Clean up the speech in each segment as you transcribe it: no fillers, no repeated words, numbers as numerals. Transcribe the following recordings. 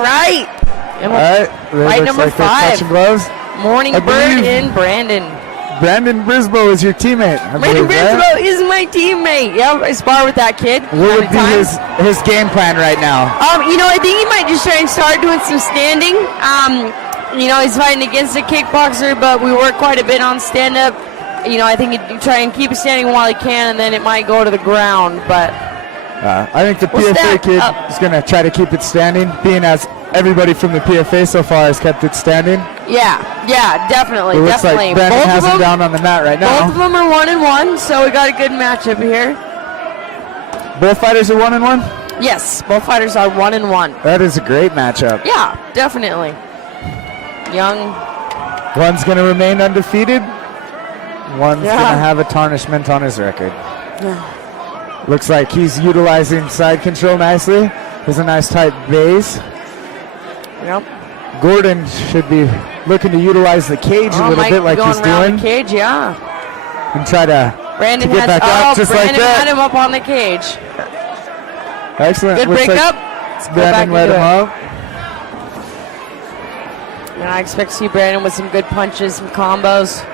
All right. All right. Fight number 5. Touching gloves. Morning Bird and Brandon. Brandon Brisbo is your teammate. Brandon Brisbo is my teammate. Yep, I spar with that kid. What would be his game plan right now? I think he might just try and start doing some standing. He's fighting against a kickboxer, but we work quite a bit on stand-up. I think he'd try and keep standing while he can, and then it might go to the ground. But I think the PFA kid is going to try to keep it standing, being as everybody from the PFA so far has kept it standing. Yeah, definitely. It looks like Brandon has him down on the mat right now. Both of them are 1-1, so we got a good matchup here. Both fighters are 1-1? Yes, both fighters are 1-1. That is a great matchup. Yeah, definitely. Young. One's going to remain undefeated. One's going to have a tarnishment on his record. Yeah. Looks like he's utilizing side control nicely. There's a nice tight base. Yep. Gordon should be looking to utilize the cage a little bit like he's doing. The cage, yeah. And try to get back up just like that. Brandon had him up on the cage. Excellent. Good breakup. Brandon let him up. And I expect to see Brandon with some good punches, some combos.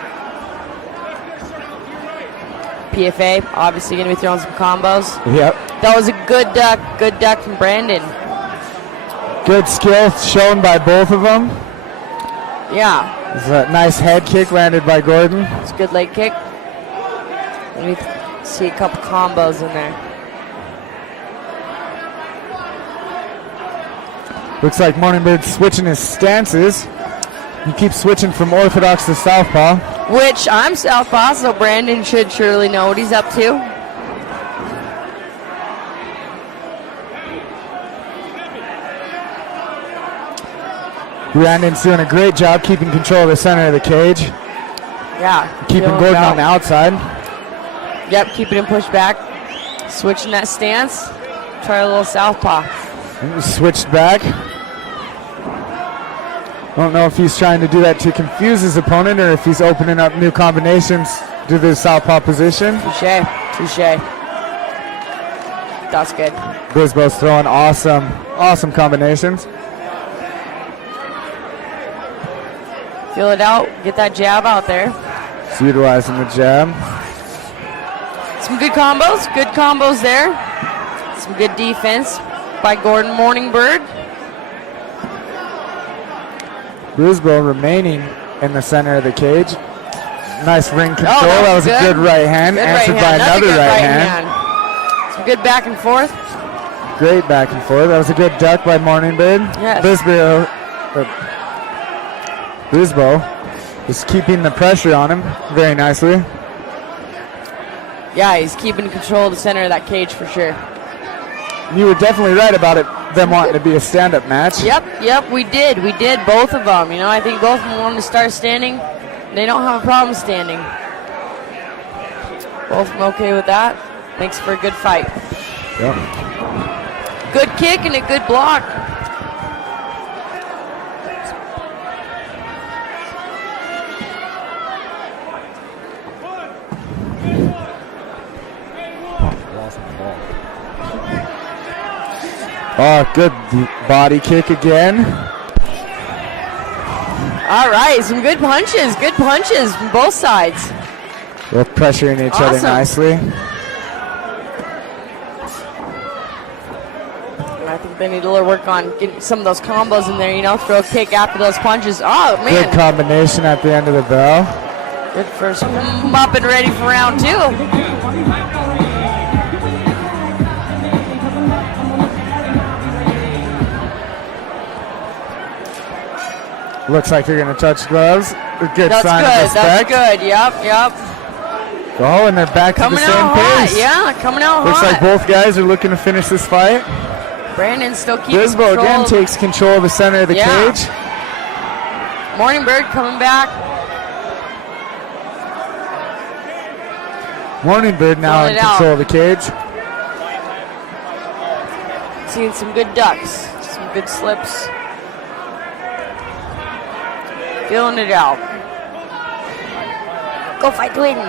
PFA, obviously going to be throwing some combos. Yep. That was a good duck from Brandon. Good skill shown by both of them. Yeah. It's a nice head kick landed by Gordon. It's a good leg kick. Let me see a couple combos in there. Looks like Morning Bird's switching his stances. He keeps switching from orthodox to southpaw. Which I'm southpaw, so Brandon should surely know what he's up to. Brandon's doing a great job keeping control of the center of the cage. Yeah. Keeping Gordon on the outside. Yep, keeping him pushed back. Switching that stance. Try a little southpaw. Switched back. I don't know if he's trying to do that to confuse his opponent or if he's opening up new combinations to the southpaw position. Touche. That's good. Brisbo's throwing awesome combinations. Feel it out. Get that jab out there. He's utilizing the jab. Some good combos. Good combos there. Some good defense by Gordon Morning Bird. Brisbo remaining in the center of the cage. Nice ring control. That was a good right hand. Answered by another right hand. Some good back and forth. Great back and forth. That was a good duck by Morning Bird. Yes. Brisbo is keeping the pressure on him very nicely. Yeah, he's keeping control of the center of that cage for sure. You were definitely right about them wanting to be a stand-up match. Yep, we did, both of them. I think both of them wanted to start standing. They don't have a problem standing. Both of them okay with that. Makes for a good fight. Yep. Good kick and a good block. Oh, good body kick again. All right, some good punches from both sides. Both pressuring each other nicely. I think they need to work on getting some of those combos in there, throw a kick after those punches. Oh, man. Good combination at the end of the bell. Good first up and ready for round 2. Looks like they're going to touch gloves. A good sign of respect. That's good. Yep. Oh, and they're back to the same pace. Yeah, coming out Looks hot. like both guys are looking to finish this fight. Brandon still keeping Brisbo control. again takes control of the center of the cage. Morning Bird coming back. Morning Bird now in control of the cage. Seeing some good ducks, some good slips. Feeling it out. Go fight Clinton.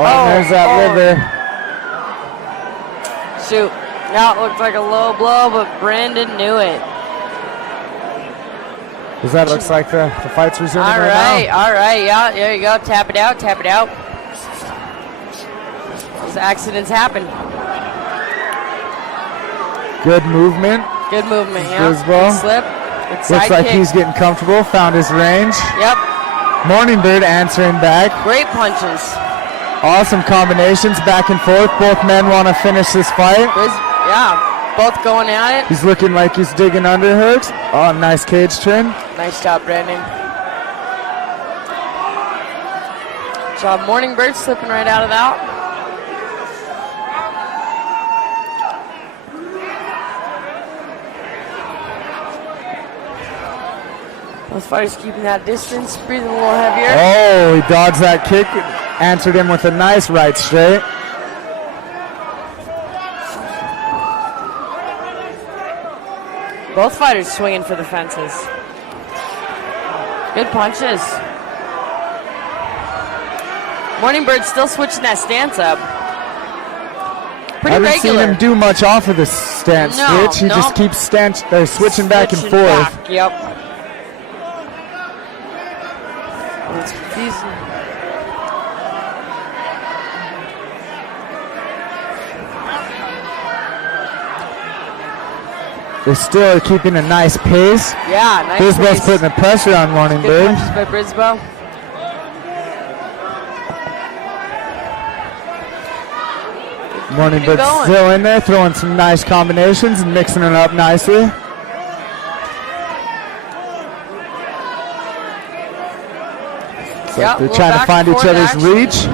Oh, and there's that liver. Shoot. Yeah, it looked like a low blow, but Brandon knew it. Because that looks like the fight's resuming all right now. All right, yeah, there you go. Tap it out, tap it out. Those accidents happen. Good movement. Good movement, yeah. Brisbo. Good slip. Good side looks like kick. he's getting comfortable, found his range. Yep. Morning Bird answering back. Great punches. Awesome combinations, back and forth. Both men want to finish this fight. Yeah, both going at it. He's looking like he's digging underhooks. Oh, nice cage turn. Nice job, Brandon. Good job, Morning Bird slipping right out of that. Both fighters keeping that distance, breathing a little heavier. Oh, he dodged that kick, answered him with a nice right straight. Both fighters swinging for the fences. Good punches. Morning Bird still switching that stance up. Pretty I haven't regular. seen him do much off of the stance switch. He just keeps switching back and forth. Back. Yep. It's confusing. They're still keeping a nice pace. Yeah, nice Brisbo's pace. putting the pressure on Morning Good Bird. punches by Brisbo. Morning Bird's still in there, throwing some nice combinations and mixing it up nicely. So they're trying to find each other's reach.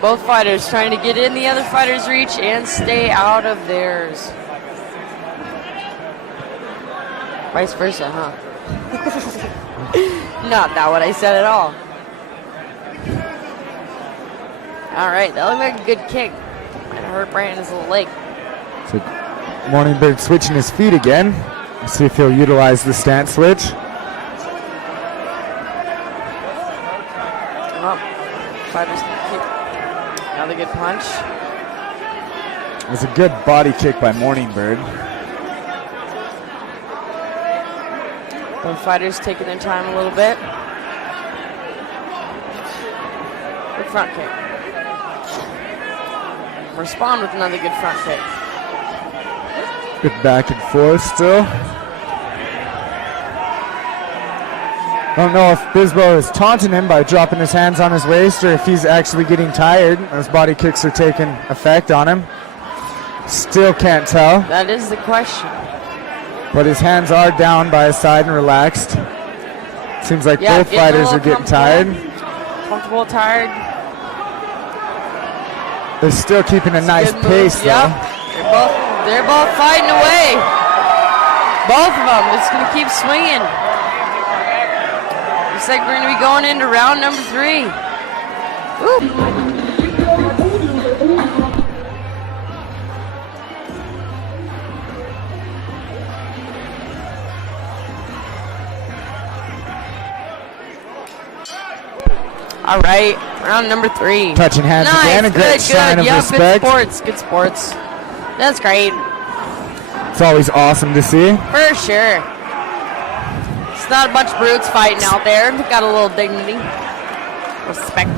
Both fighters trying to get in the other fighter's reach and stay out of theirs. Vice versa, huh? Not what I said at all. All right, that looked like a good kick. Might have hurt Brandon's little leg. So Morning Bird switching his feet again. Let's see if he'll utilize the stance switch. Oh, fighters keep another good punch. It was a good body kick by Morning Bird. Both fighters taking their time a little bit. Good front kick. Respond with another good front kick. Good back and forth still. Don't know if Brisbo is taunting him by dropping his hands on his waist or if he's actually getting tired. Those body kicks are taking effect on him. Still can't tell. That is the question. But his hands are down by his side and relaxed. Seems like both fighters are getting tired. Comfortable, tired. They're still keeping a nice pace though. Yep. They're both fighting away. Both of them. It's going to keep swinging. Looks like we're going to be going into round number 3. Woo. All right, round number 3. Touching hands again, a great sign of respect. Good sports. That's great. It's always awesome to see. For sure. It's not a bunch of brutes fighting out there. They got a little dignity. Respect.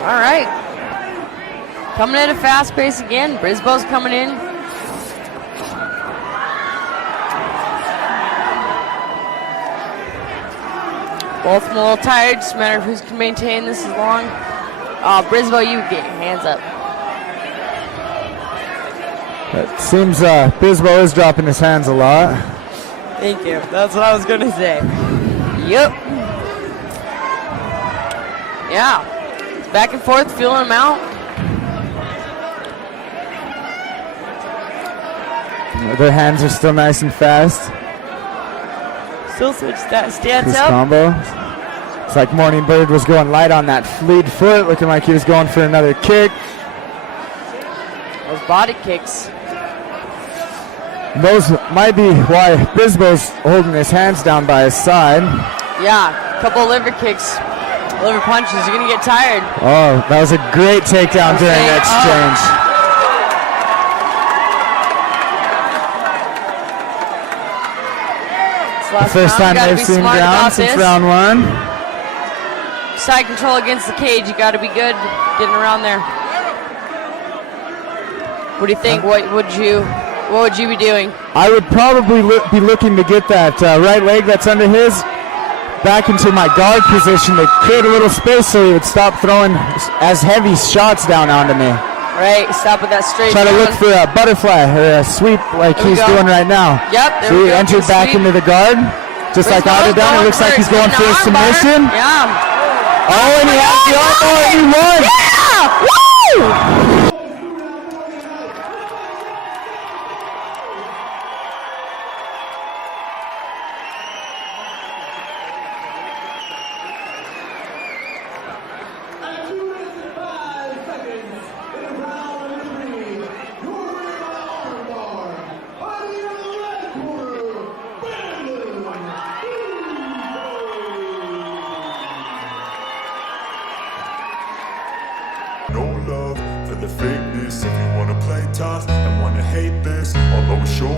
All right. Coming at a fast pace again. Brisbo's coming in. Both of them a little tired. Just a matter of who can maintain this as long. Brisbo, you get your hands up. It seems Brisbo is dropping his hands a lot. Thank you. That's what I was going to say. Yep. Yeah. It's back and forth, feeling them out. Their hands are still nice and fast. Still switch that stance this up. Combo. It's like Morning Bird was going light on that fleet foot, looking like he was going for another kick. Those body kicks. Those might be why Brisbo's holding his hands down by his side. Yeah, a couple liver kicks. Liver punches, you're going to get tired. Oh, that was a great takedown during the exchange. The first time they've seen ground since round 1. Side control against the cage, you got to be good getting around there. What do you think? What would you be doing? I would probably be looking to get that right leg that's under his back into my guard position to create a little space so he would stop throwing as heavy shots down onto me. Right, stop with that straight. Try to look for a butterfly or a sweep like he's doing right now. Yep, so he entered back into the guard, just like I did done. It looks like he's going for a submission. Yeah. Oh, and he has the elbow and he won. Yeah! Woo! No love for the fakeness. If you wanna play tough and wanna hate this, I'll always show